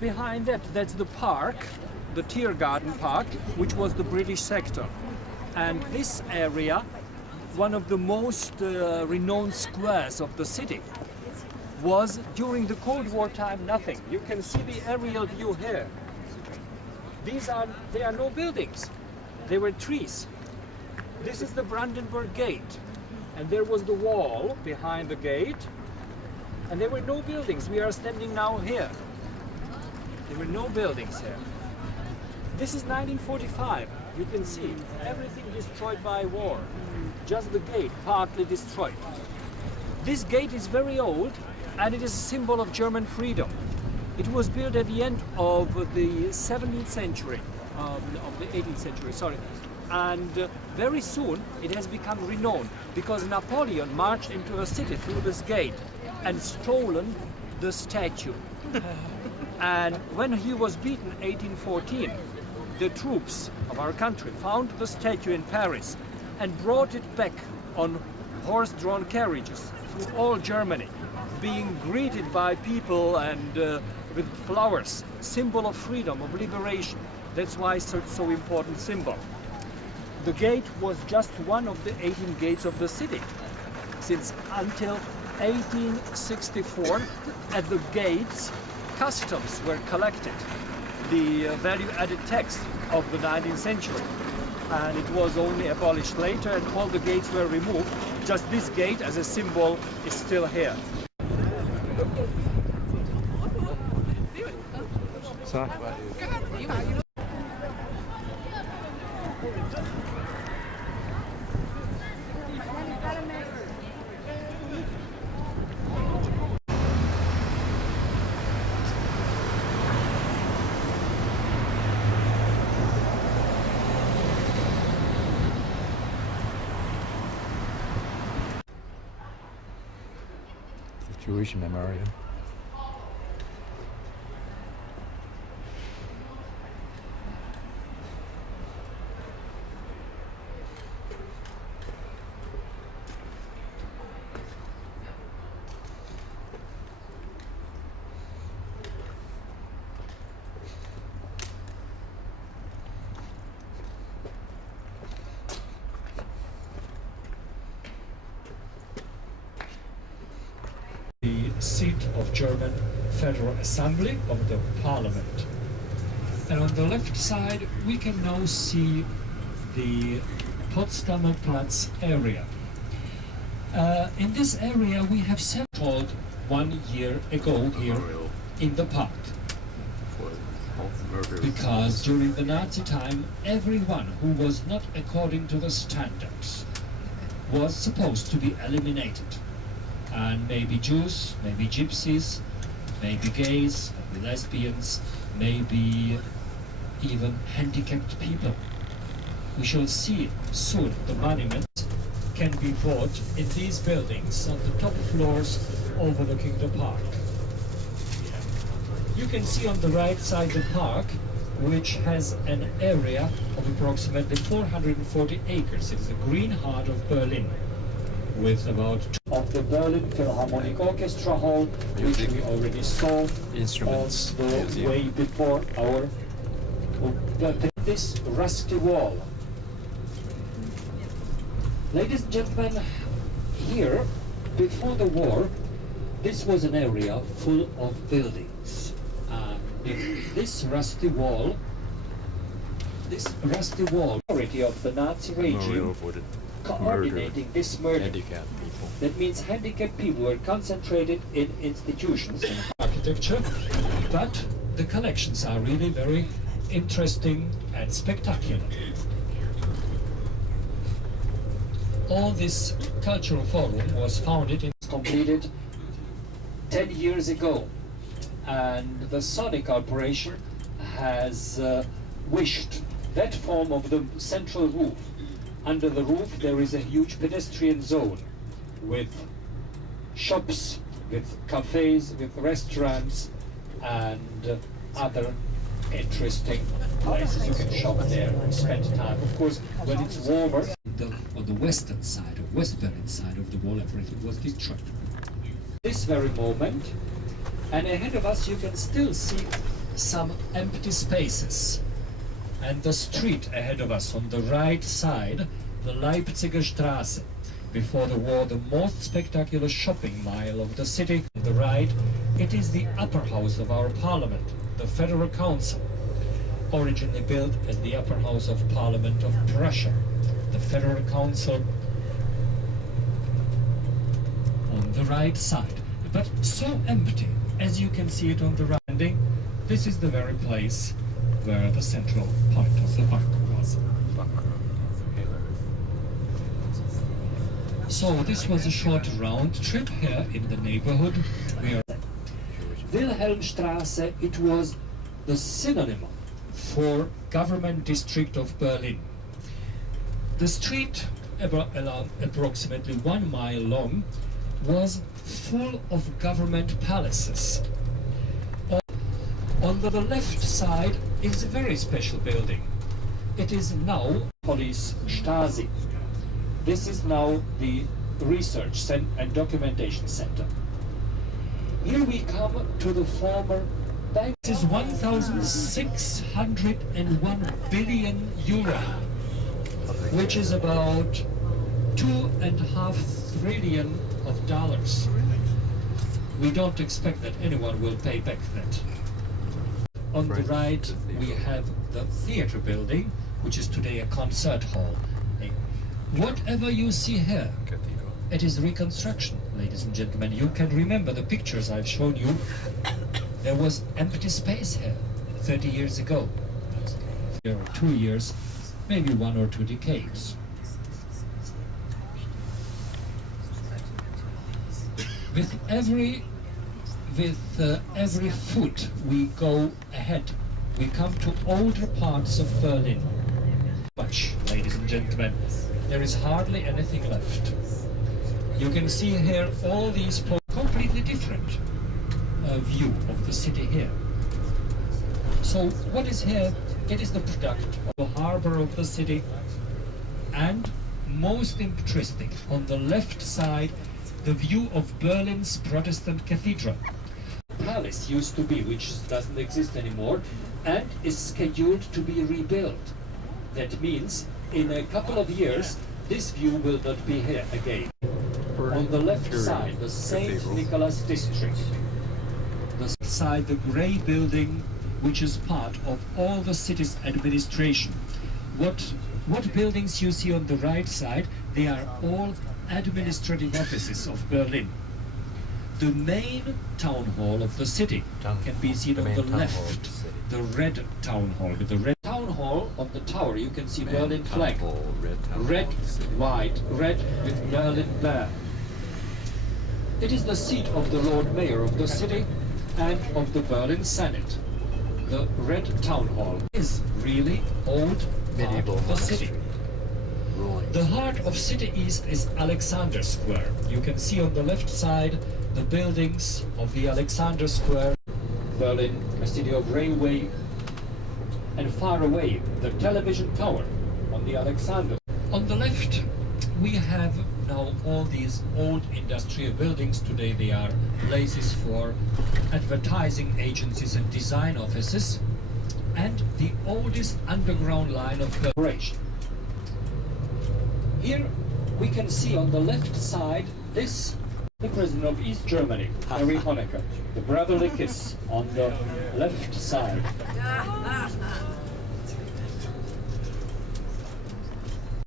Behind that, that's the park, the Tiergarten Park, which was the British sector. And this area, one of the most renowned squares of the city, was during the Cold War time nothing. You can see the aerial view here. They are no buildings, they were trees. This is the Brandenburg Gate, and there was the wall behind the gate, and there were no buildings. We are standing now here. There were no buildings here. This is 1945. You can see everything destroyed by war. Just the gate partly destroyed. This gate is very old, and it is a symbol of German freedom. It was built at the end of the 17th century, of the 18th century, sorry. And very soon it has become renowned because Napoleon marched into the city through this gate and stolen the statue. And when he was beaten in 1814, the troops of our country found the statue in Paris and brought it back on horse-drawn carriages through all Germany, being greeted by people and with flowers, symbol of freedom, of liberation. That's why it's so important symbol. The gate was just one of the 18 gates of the city, since until 1864 at the gates customs were collected, the value-added tax of the 19th century. And it was only abolished later and all the gates were removed. Just this gate as a symbol is still here. Jewish memorial. Seat of German Federal Assembly of the Parliament. And on the left side we can now see the Potsdamer Platz area. In this area we have settled 1 year ago here in the park. Because during the Nazi time everyone who was not according to the standards was supposed to be eliminated. And maybe Jews, maybe gypsies, maybe gays, maybe lesbians, maybe even handicapped people. We shall see soon the monuments can be bought in these buildings on the top floors overlooking the park. You can see on the right side the park, which has an area of approximately 440 acres. It's the green heart of Berlin, with about of the Berlin Philharmonic Orchestra Hall, which we already saw Instruments on the way before our this rusty wall. Ladies and gentlemen, here before the war this was an area full of buildings, and this rusty wall, authority of the Nazi regime coordinating this murder. Handicapped people. That means handicapped people were concentrated in institutions and architecture, but the collections are really very interesting and spectacular. All this cultural forum was founded and completed 10 years ago, and the Sony Corporation has wished that form of the central roof. Under the roof there is a huge pedestrian zone with shops, with cafes, with restaurants and other interesting places you can shop there and spend time. Of course, when it's warmer, on the western side of West Berlin side of the wall, everything was destroyed. This very moment, and ahead of us you can still see some empty spaces. And the street ahead of us on the right side, the Leipziger Straße, before the war the most spectacular shopping mile of the city. On the right, it is the upper house of our parliament, the Federal Council, originally built as the upper house of Parliament of Prussia. The Federal Council on the right side, but so empty, as you can see it on the right. This is the very place where the central point of the park was. So this was a short round trip here in the neighborhood. Wilhelmstraße, it was the synonym for government district of Berlin. The street, approximately 1 mile long, was full of government palaces. On the left side is a very special building. It is now Police Stasi. This is now the research and documentation center. Here we come to the former bank. This is 1,601 billion euro, which is about $2.5 trillion of dollars. We don't expect that anyone will pay back that. On the right, we have the theater building, which is today a concert hall. Whatever you see here, it is reconstruction, ladies and gentlemen. You can remember the pictures I've shown you. There was empty space here 30 years ago. There are 2 years, maybe 1 or 2 decades. With every foot we go ahead, we come to older parts of Berlin. Much, ladies and gentlemen, there is hardly anything left. You can see here all these completely different view of the city here. So what is here? It is the product of the harbor of the city, and most interesting, on the left side, the view of Berlin's Protestant cathedral. Palace used to be, which doesn't exist anymore, and is scheduled to be rebuilt. That means in a couple of years this view will not be here again. On the left side, the St. Nicholas district. The side, the grey building, which is part of all the city's administration. What buildings you see on the right side, they are all administrative offices of Berlin. The main town hall of the city can be seen on the left, the red town hall. With the red town hall on the tower, you can see Berlin flag, red, white, red with Berlin there. It is the seat of the Lord Mayor of the city and of the Berlin Senate. The red town hall is really old part of the city. The heart of City East is Alexander Square. You can see on the left side the buildings of the Alexander Square, Berlin, a city of railway, and far away the television tower on the Alexander. On the left we have now all these old industrial buildings. Today they are places for advertising agencies and design offices, and the oldest underground line of operation. Here we can see on the left side this, the President of East Germany, Erich Honecker, the brotherly kiss on the left side.